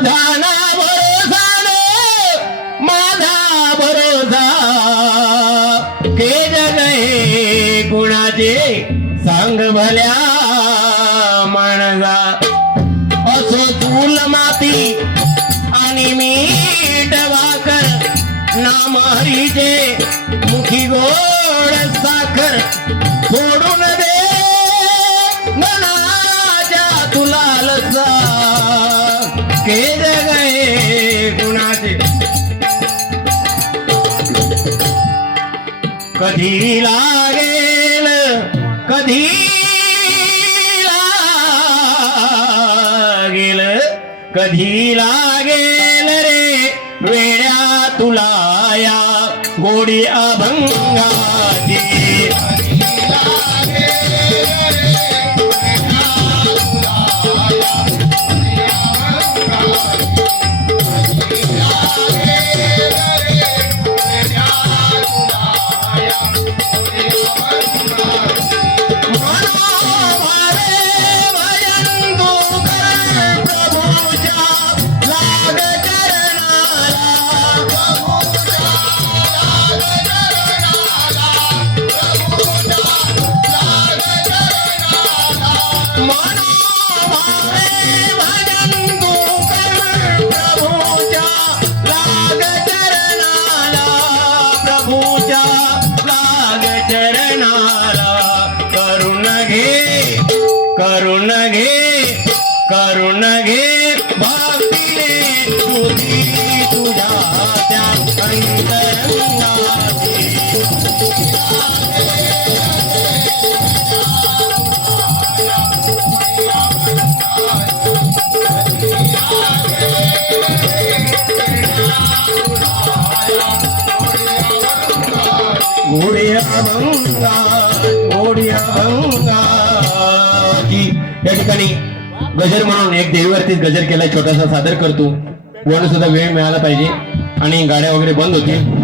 तुझा कधी लागेल कधी लागेल कधी लागेल रे वेड्या तुला या गोडी अभंगा भंगा भंगा की या ठिकाणी गजर म्हणून एक देवीवरतीच गजर केला छोटासा सादर करतो. कोण सुद्धा वेळ मिळाला पाहिजे. आणि गाड्या वगैरे बंद होतील.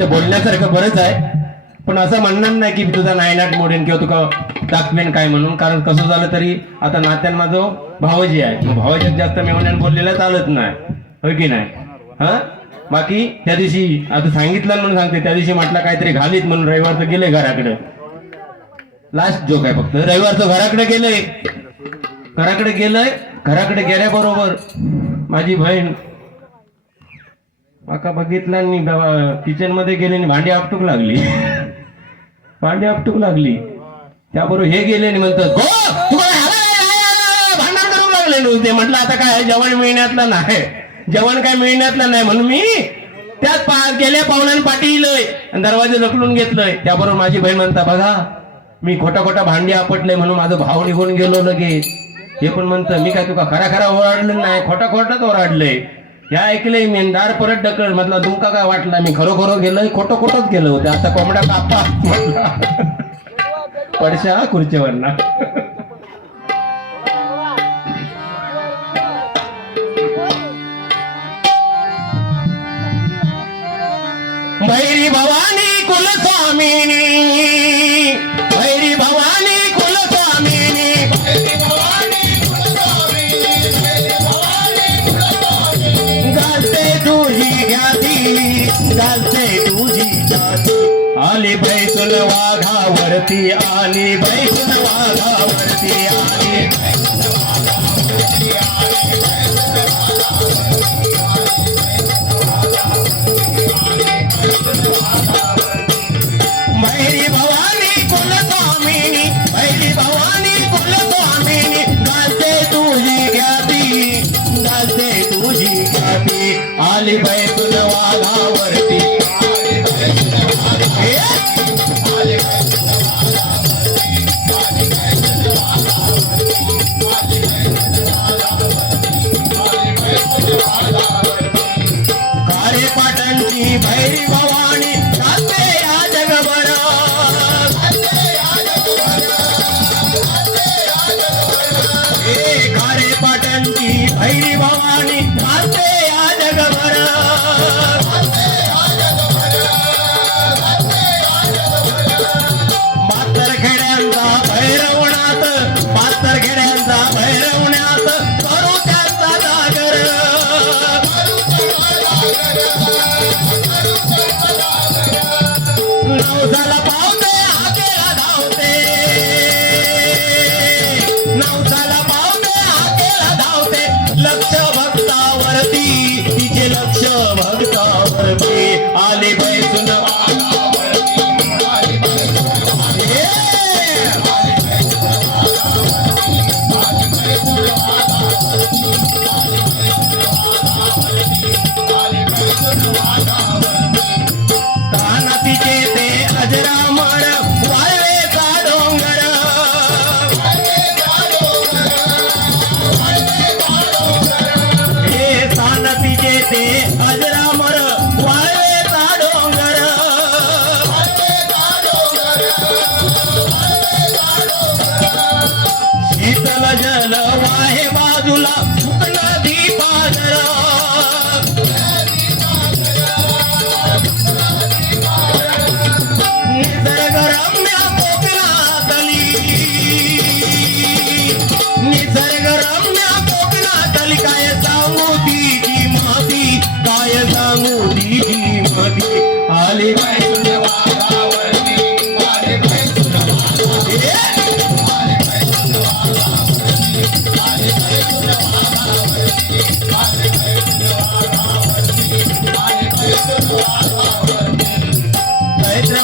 तर बोलण्यासारखं बरंच आहे. पण असं म्हणणार नाही की तुझा नायनाट मोडेन किंवा तुका दाखवेन काय म्हणून. कारण कसं झालं तरी आता नात्यान माझं भावजी आहे. मग जास्त मेवण्यान बोललेला चालत नाही. हो की नाही? हा? बाकी त्या दिवशी आता सांगितलं म्हणून सांगते त्या दिवशी म्हटलं काहीतरी घालीत म्हणून रविवारचं गेलंय घराकडे. लास्ट जोक आहे फक्त. रविवारचं घराकडे गेलंय. घराकडे गेलंय घराकडे गेल्याबरोबर माझी बहीण माका बघितलं किचनमध्ये गेले आणि भांडी आपटूक लागली. भांडी आपटूक लागली. त्याबरोबर हे गेले आणि म्हणतात भांडण करू लागले. नुसते म्हटलं आता काय जेवण मिळण्यातलं नाही. जेवण काय मिळण्यातलं नाही म्हणून मी त्यात पा गेल्या पाहुण्यान पाठीलय आणि दरवाजे लकडून घेतलंय. त्याबरोबर माझी बहीण म्हणता बघा मी खोटा खोटा भांडी आपटलंय म्हणून माझं भाव निघून गेलो लगेच. हे पण म्हणतं मी काय तुका खरा खरा ओरडलं नाही खोटा खोटाच ओरडलंय. ह्या ऐकलंय मी दार परत ढकल म्हटलं तुमका काय वाटला? मी खरोखर गेलोय खोटं खोटंच गेलो होतं आता कोंबड्या कापा. पडशा खुर्चीवर ना भैरी भवानी कुलस्वामिनी भैरी भवानी कुलस्वामिनी गालते तुझी ख्याती गालते तुझी ख्याती आली बैसून वाघावरती आली बैसून वाघावरती आली भैरी भक्तावरती तिचे लक्ष भक्तावरती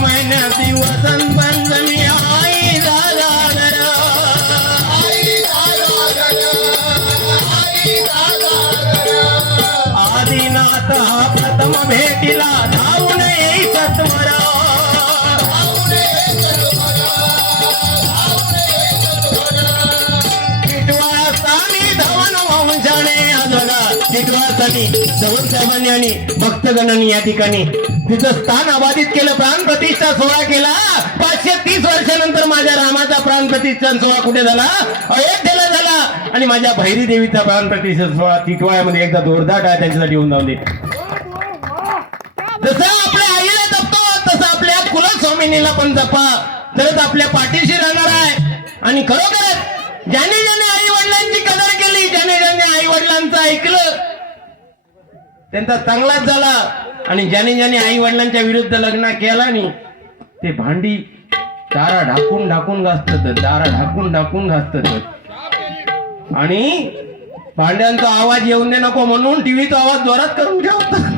महिन्या दिवस आजोगा टिटवाळासानी साहेबांनी आणि भक्तगणांनी या ठिकाणी तिचं स्थान अबाधित केलं प्राण प्रतिष्ठा सोहळा केला. पाचशे तीस वर्षानंतर माझ्या रामाचा प्राण प्रतिष्ठा सोहळा कुठे झाला? अयोध्येला झाला. आणि माझ्या भैरी देवीचा प्राण प्रतिष्ठा सोहळा टिटवाळ्यामध्ये एकदा जोरदार टाळ्या त्यांच्यासाठी होऊन जाऊन जसं आपल्या आईला जपतो तसं आपल्या कुलस्वामिनीला पण जपा. तरच आपल्या पाठीशी राहणार आहे. आणि खरोखरच ज्याने ज्याने आई वडिलांची कदर केली ज्याने ज्याने आई वडिलांचं ऐकलं त्यांचा चांगलाच झाला. आणि ज्याने ज्याने आई वडिलांच्या विरुद्ध लग्न केला नाही ते भांडी दारा ढाकून ढाकून घासतात दारा ढाकून ढाकून घासतात. आणि भांड्यांचा आवाज येऊन दे नको म्हणून टीव्हीचा आवाज जोरात करून ठेवतात.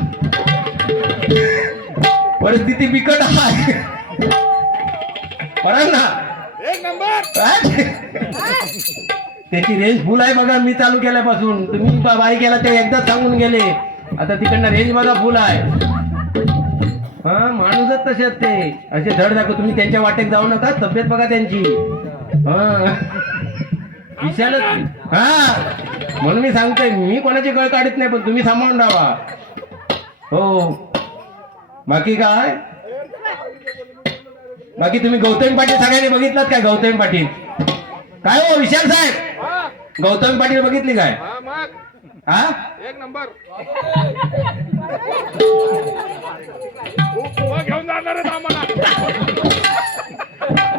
परिस्थिती बिकट आहे. बरं ना? एक नंबर. त्याची रेंज फुल आहे बघा मी चालू केल्यापासून. तुम्ही बाई केला ते एकदाच सांगून गेले. आता तिकडनं रेंज माझा फुल आहे. हा माणूसच तसे ते. असे धड दाखव तुम्ही त्यांच्या वाटेत जाऊ नका तब्येत बघा त्यांची. हा. विशालच हा. म्हणून मी सांगतोय मी कोणाची गळ काढत नाही पण तुम्ही सांभाळून राहा. हो. बाकी काय? बाकी तुम्ही गौतमी पाटील सगळ्यांनी बघितलात काय गौतमी पाटील? काय हो विशाल साहेब? गौतम गौतमी पाटील बघितली काय? हा? एक नंबर. खूप घेऊन जाणार आहेत आम्हाला.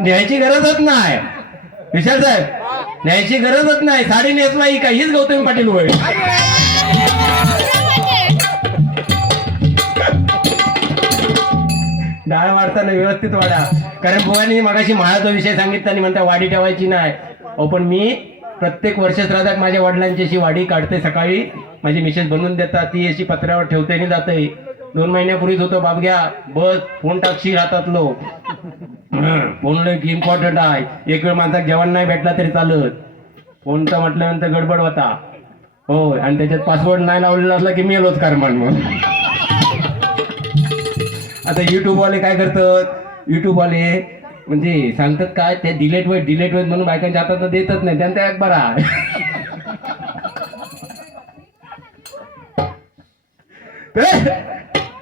न्यायची गरजच नाही. विशाल साहेब न्यायची गरजच नाही. साडी नेसवा ही काय हीच गौतमी पाटील होय. डाळ वाढताना व्यवस्थित वाढा. कारण बुवानी मगाशी म्हाळाचा विषय सांगितला आणि म्हणता वाडी ठेवायची नाही. पण मी प्रत्येक वर्षच राहतात माझ्या वडिलांची अशी वाडी काढते सकाळी. माझी मिसेस बनवून देतात ती अशी पत्र्यावर ठेवते आणि जाते. दोन महिन्यापूर्वीच होतो बाबग्या बस फोन टाकशी राहतातलो फोन इम्पॉर्टंट आहे. एक वेळ माणसाक जेवण नाही भेटला तरी चालत. फोनचा म्हटल्यानंतर गडबड होता. हो आणि त्याच्यात पासवर्ड नाही लावलेला असला की मेलोच कारमान मग आता युट्यूबवाले काय करतात? युट्यूबवाले म्हणजे सांगतात काय ते डिलेट वेट डिलेट वेट म्हणून बायकांच्या हातात देतच नाही. त्यांचा एक बरा.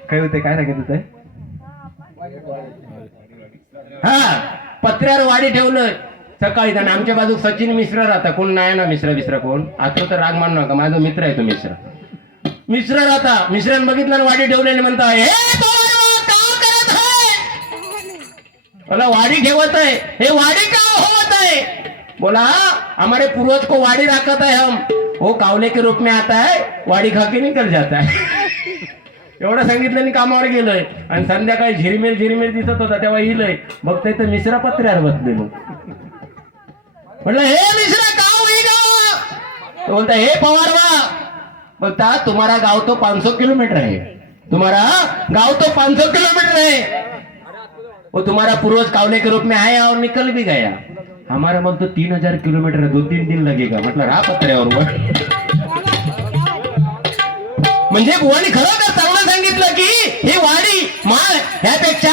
काय होते काय सांगितलं ते हा पत्र्यावर वाडी ठेवलं सकाळी आणि आमच्या बाजू सचिन मिश्र राहता. कोण नाही ना मिश्र मिश्र कोण? आता तर राग मानू नका. माझा मित्र आहे तो मिश्र. मिश्र राहता. मिश्रान बघितलं आणि वाडी ठेवलेली म्हणता हे पोरं का करत आहे बोला वाडी ठेवत है हे वाडी का होत है बोला हमारे पूर्वज को वाडी रखत है हम. वो कावले के रूप में आता है वाडी खा के निकल जाता है. एवढं सांगितलं आणि कामावर गेलोय. आणि संध्याकाळी झिरमिर झिरमिर दिसत होता तेव्हा येईलय बघतोय तर मिश्रा पत्र्यावर बसलेलो म्हटलं हे मिश्रा गाव ही गाव. तो बोलता हे पवारवा. बोलता तुम्हारा गाव तो पाच किलोमीटर आहे. तुम्हारा गाव तो 500 किलोमीटर आहे. वो तुम्हारा पूर्वज कावले के रूप में आया और निकल भी गया। हमारा मन तो तीन हजार किलोमीटर है दो तीन दिन लगेगा। म्हटलं हा पत्र्यावर वर म्हणजे बुवानी खरोखर चांगलं सांगितलं की ही वाडी माळ ह्यापेक्षा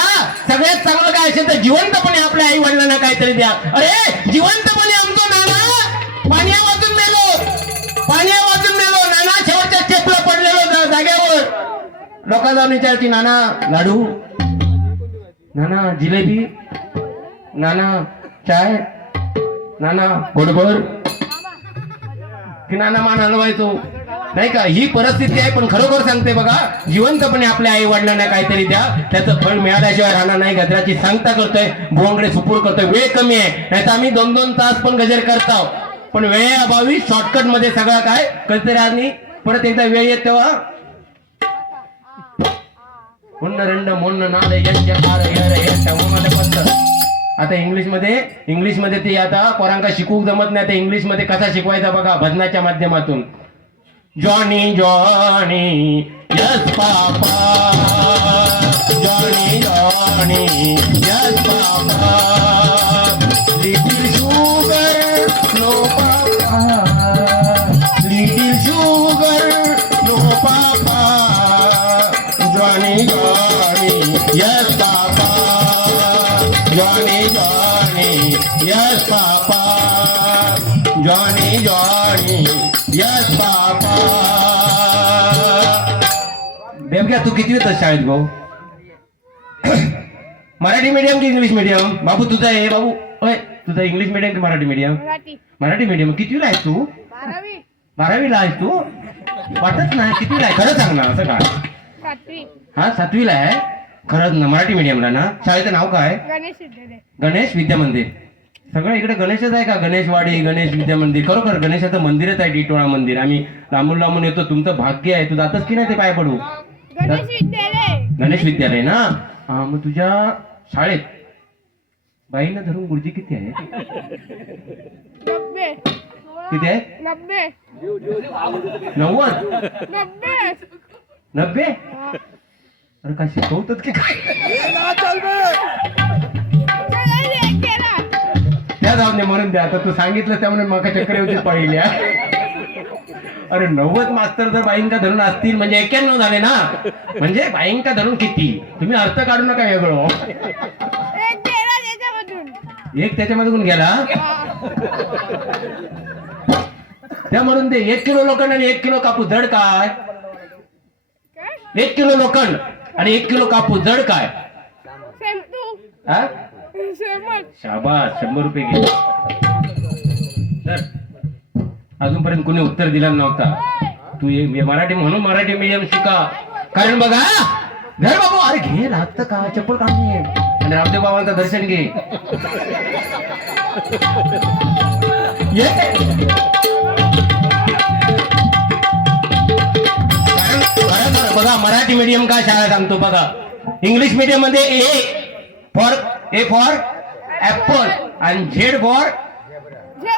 सगळ्यात चांगलं काय असेल तर जिवंतपणे आपल्या आई वडिलांना काहीतरी द्या। अरे जिवंतपणे आमचं नाना पाण्या वाचून मेलो। पाण्या वाचून मेलो। नाना शेवटच्या चेपला पडलेलो जाग्यावर लोकांना जाऊन नाना लाडू नाना जिलेबी. नाना चाय. नाना. पोटभर की नाना मान हलवायचो. नाही का? ही परिस्थिती आहे पण खरोखर सांगते बघा जिवंतपणे आपल्या आई वडिलांना काहीतरी द्या. त्याचं फळ मिळाल्याशिवाय राहणार नाही. गजराची सांगता करतोय भुवंकडे सुपूर करतोय. वेळ कमी आहे. नाही तर आम्ही दोन दोन तास पण गजर करतो पण वेळेअभावी शॉर्टकटमध्ये सगळं काय? कधीतरी आणि परत एकदा वेळ येत तेव्हा? हुन्न रंड மூணு नाद எட்டு ஆறு ஏழு எட்டு मध्ये पत्त आता इंग्लिशमध्ये इंग्लिशमध्ये ते आता पोरांका शिकवूक जमत नाही आता इंग्लिशमध्ये कसा शिकवायचा बघा भजनाच्या माध्यमातून. Johnny Johnny yes papa. Johnny Johnny yes papa. Yes papa Johnny Johnny yes papa. देवग्या तू किती येतस शाळेत भाऊ मराठी मीडियम की इंग्लिश मीडियम बाबू तुझं आहे बाबू. तुझं इंग्लिश मीडियम की मराठी मीडियम मराठी. मीडियम कितीला आहेस तू? बारावी. बारावीला आहेस तू? वाटत नाही. कितीला आहे? खरं सांग ना असं सातवी. हा सातवीला आहे? खरंच ना मराठी मीडियमला ना. शाळेचं नाव काय? गणेश विद्या मंदिर. सगळं इकडे गणेशच आहे का? गणेशवाडी गणेश विद्या मंदिर. खरोखर गणेशाचं मंदिरच आहे टिटोळा मंदिर. आम्ही लांबून लांबून येतो. तुमचं भाग्य आहे. तू जातच की नाही ते पाय पडू? गणेश विद्यालय. ना? हा मग तुझ्या शाळेत बाईनं धरून गुरुजी किती आहे? नब्बे. किती आहे? नब्बे. नव्वद? नब्बे. नब्बे. अरे काय शिकवतात की काय. जाऊन दे म्हणून द्या. आता तू सांगितलं त्यामुळे मका चक्रवर्ती पडल्या अरे नव्वद मास्तर जर बाईंका धरून असतील. म्हणजे एक्क्याण्णव झाले ना? म्हणजे बाईंका धरून किती? तुम्ही अर्थ काढू नका वेगळं एक त्याच्यामधून एक त्याच्यामधून गेला? हा. त्या म्हणून ते एक किलो लोखंड आणि एक किलो कापूस. जड काय? एक किलो लोखंड आणि एक किलो कापूस. जड काय? हा? शाबास शंभर रुपये घे अजूनपर्यंत कोणी उत्तर दिला नव्हता. तू मराठी म्हणून मराठी मीडियम शिका. कारण बघा घर बाबू अरे घे लागतं का? चप्पल काढून ये. आणि रामदेव बाबांचं दर्शन घे. बघा मराठी मीडियम का शाळा सांगतो बघा. इंग्लिश मीडियममध्ये A for A for apple आणि झेड फॉर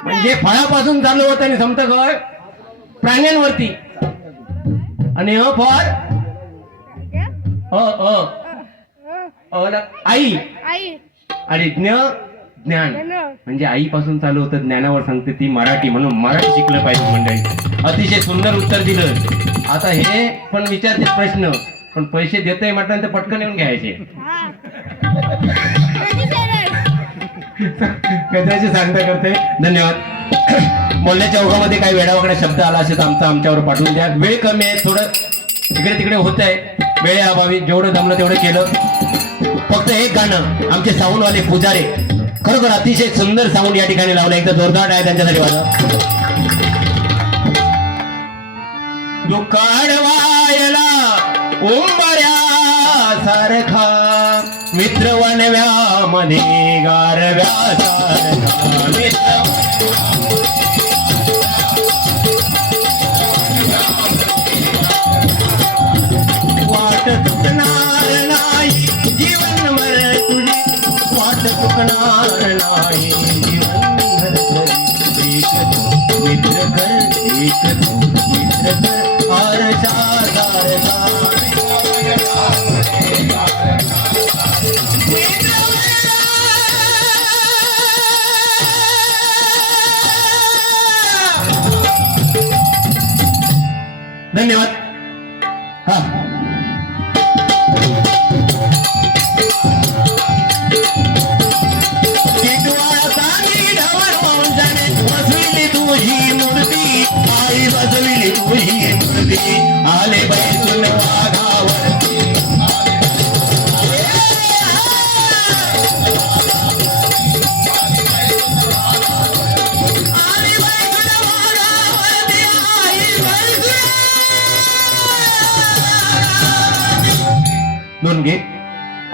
म्हणजे फळापासून चालू होतं आणि समत काय प्राण्यांवरती. आणि अ फॉर अ अ. आई. आणि ज्ञ ज्ञान. म्हणजे आईपासून चालू होतं ज्ञानावर सांगते ती मराठी म्हणून मराठी शिकलं पाहिजे मंडळी. अतिशय सुंदर उत्तर दिलं. आता हे पण विचारते प्रश्न. पण पैसे देतय म्हटलं तर पटकन येऊन घ्यायचे. गजराची सांगता करते. धन्यवाद. बोलण्याच्या ओघामध्ये काही वेळावाकडे शब्द आला असेल तर आमचा आमच्यावर पाठवून द्या. वेळ कमी आहे थोडं इकडे तिकडे होत आहे वेळेअभावी जेवढं जमलं तेवढं केलं. फक्त एक गाणं आमचे साऊंडवाले पुजारे. खरोखर अतिशय सुंदर साऊंड या ठिकाणी लावलं. एकदा जोरदार आहे त्यांच्यासाठी माझा दुकाडवायला उंबऱ्या सारखा मित्र वनव्यामध्ये गारव्या सारखा मित्र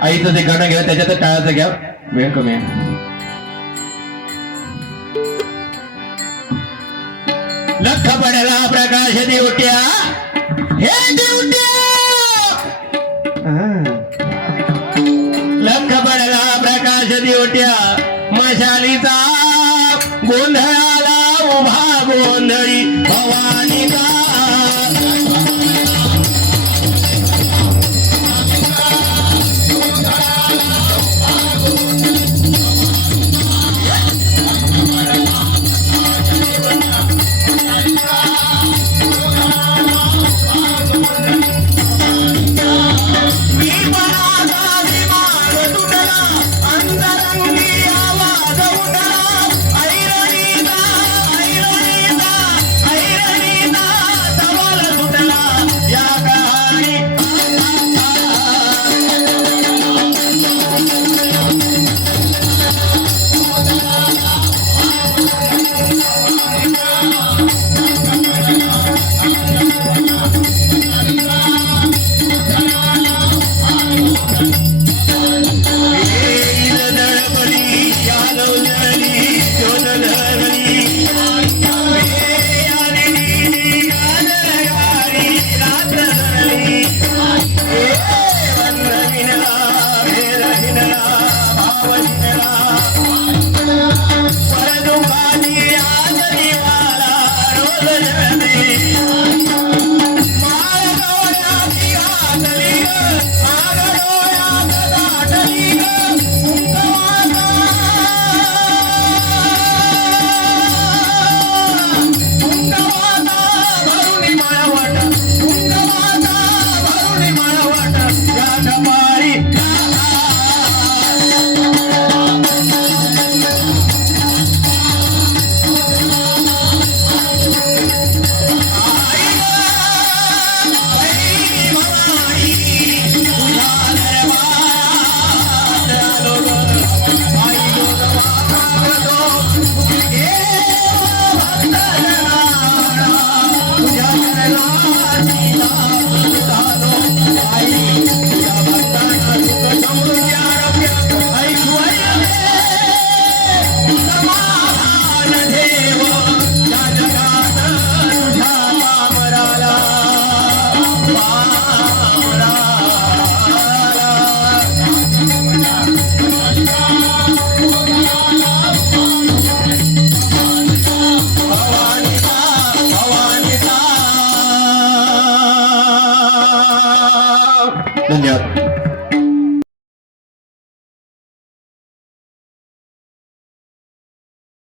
आईचं ते गाणं घ्या त्याच्यात टाळाचं घ्या. वेळ कमी आहे. लख पडला प्रकाश देवट्या. हे देवट्या! लख पडला प्रकाश देवट्या. मशालीचा गोंधळाला उभा गोंधळी. भवानीचा